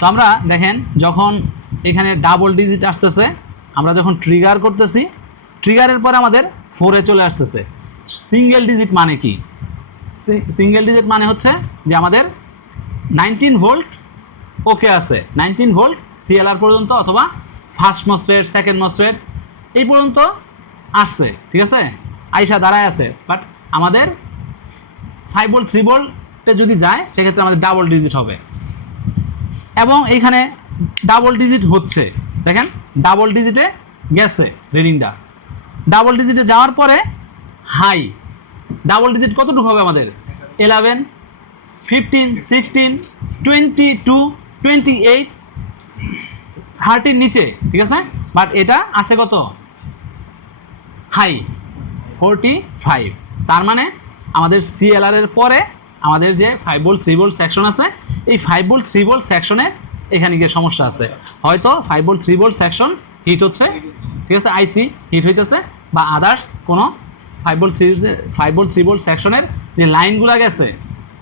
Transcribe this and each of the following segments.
তো আমরা দেখেন যখন এখানে ডাবল ডিজিট আসতেছে, আমরা যখন ট্রিগার করতেছি ট্রিগারের পরে আমাদের ফোরে চলে আসতেছে। সিঙ্গেল ডিজিট মানে কি? সিঙ্গেল ডিজিট মানে হচ্ছে যে আমাদের নাইনটিন ভোল্ট ওকে আছে। নাইনটিন ভোল্ট সিএলআর পর্যন্ত অথবা ফার্স্ট মসফেট সেকেন্ড মসফেট এই পর্যন্ত আসছে, ঠিক আছে? আইসা দাঁড়ায় আছে। বাট আমাদের ফাইভ ভোল্ট থ্রি ভোল্টে যদি যায়, সেক্ষেত্রে আমাদের ডাবল ডিজিট হবে। এবং এইখানে ডাবল ডিজিট হচ্ছে। দেখেন ডাবল ডিজিটে গেছে রিডিংটা। ডাবল ডিজিটে যাওয়ার পরে হাই ডাবল ডিজিট কতটুকু হবে আমাদের? Eleven fifteen sixteen twenty two twenty eight থার্টির নিচে, ঠিক আছে? বাট এটা আছে কত? হাই ফোরটি ফাইভ তার মানে আমাদের সিএলআর এর পরে আমাদের যে five volt three volt section আছে, এই ফাইভ ভোল্ট থ্রি বোল্ট সেকশনে এখানে গিয়ে সমস্যা আছে। হয়তো five volt three volt section heat হচ্ছে, ঠিক আছে? আইসি হিট হইতেছে বা আদার্স কোনো five volt three five volt three volt সেকশনের যে লাইনগুলো গেছে,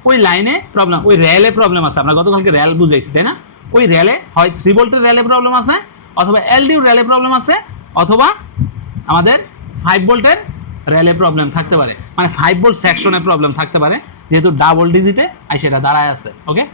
ওই লাইনে প্রবলেম ওই র্যালে প্রবলেম আছে। আমরা গতকালকে র্যাল বুঝাইছি, তাই না? ওই র্যালে হয় থ্রি বোল্টের র্যালে প্রবলেম আছে, অথবা এলডিউ র্যালে প্রবলেম আছে, অথবা আমাদের ফাইভ বোল্টের রেলে প্রবলেম থাকতে পারে। মানে ফাইভ বোল্ট সেকশনে প্রবলেম থাকতে পারে। যেহেতু ডাবল ডিজিটে আর সেটা দাঁড়ায় আছে ওকে